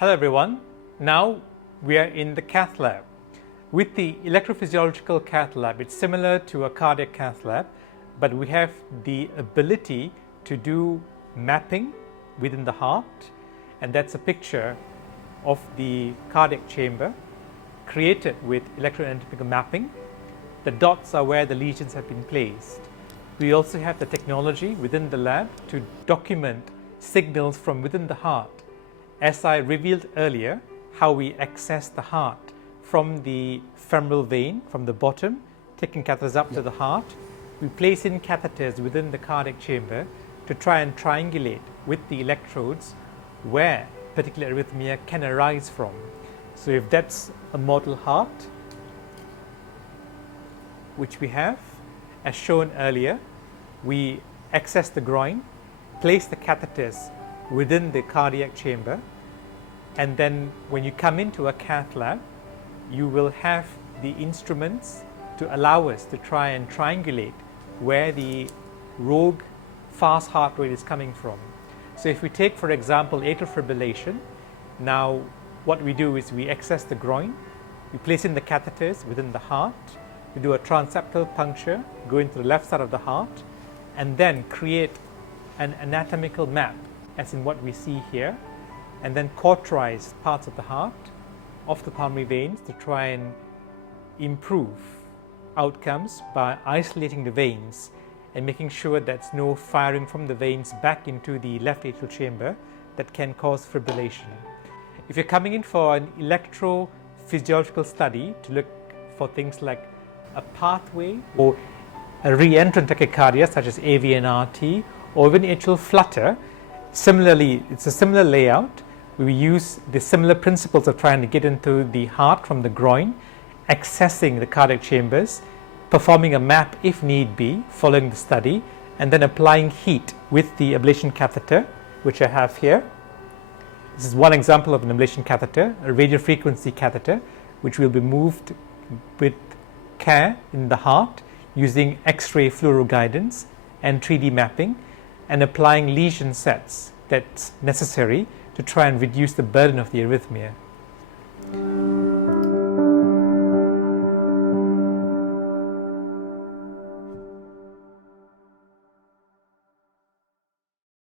Hello everyone, now we are in the Cath Lab. With the electrophysiological Cath Lab, it's similar to a cardiac Cath Lab, but we have the ability to do mapping within the heart, and that's a picture of the cardiac chamber created with electroanatomical mapping. The dots are where the lesions have been placed. We also have the technology within the lab to document signals from within the heart. As I revealed earlier, how we access the heart from the femoral vein, from the bottom, taking catheters up to the heart. We place in catheters within the cardiac chamber to try and triangulate with the electrodes where particular arrhythmia can arise from. So if that's a model heart, which we have, as shown earlier, we access the groin, place the catheters within the cardiac chamber, and then when you come into a Cath Lab, you will have the instruments to allow us to try and triangulate where the rogue fast heart rate is coming from. So if we take, for example, atrial fibrillation, now what we do is we access the groin, we place in the catheters within the heart, we do a transeptal puncture, go into the left side of the heart, and then create an anatomical map, as in what we see here, and then cauterize parts of the heart, of the pulmonary veins, to try and improve outcomes by isolating the veins and making sure there's no firing from the veins back into the left atrial chamber that can cause fibrillation. If you're coming in for an electrophysiological study to look for things like a pathway or a re-entrant tachycardia such as AVNRT or even atrial flutter, similarly, it's a similar layout. We use the similar principles of trying to get into the heart from the groin, accessing the cardiac chambers, performing a map if need be, following the study, and then applying heat with the ablation catheter, which I have here. This is one example of an ablation catheter, a radiofrequency catheter, which will be moved with care in the heart using X-ray fluoroguidance and 3D mapping, and applying lesion sets that's necessary to try and reduce the burden of the arrhythmia.